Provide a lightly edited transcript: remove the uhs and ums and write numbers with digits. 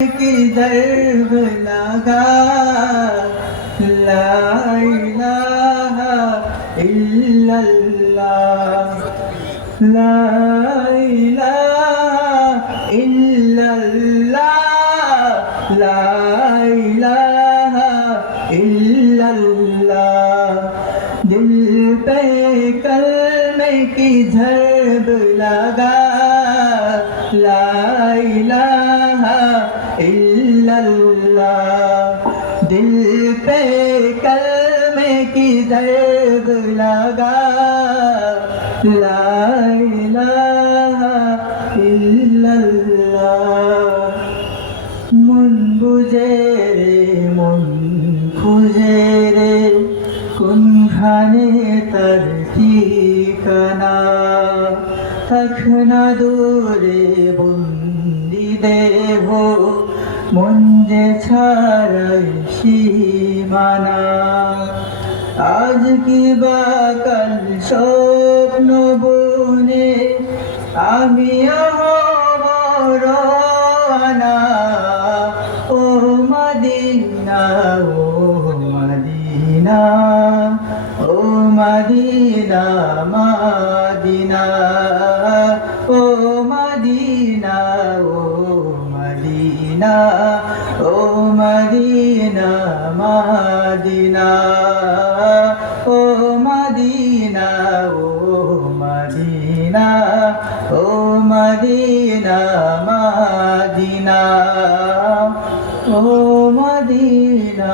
की दर्द लगा ला इलाहा इल्लल्लाह ला इलाहा इल्लल्लाह ला इलाहा इल्लल्लाह दिल पे कलमे की झड़ब लगा ला इलाहा इल्लल्लाह दिल पे कलमे की दर्द लगा ला इलाहा इल्लल्लाह मन बुझे रे मन খুঁজে রে কোনখানে তার ঠিকানা থাক না দূরে বন্দি দেহ মন যে ছাড়াই সীমানা আজ কি বা কাল স্বপ্ন বনে আমি রওনা ও Medina oh Medina oh Medina Medina oh Medina oh Medina oh Medina Medina oh Medina oh Medina oh Medina Medina oh Medina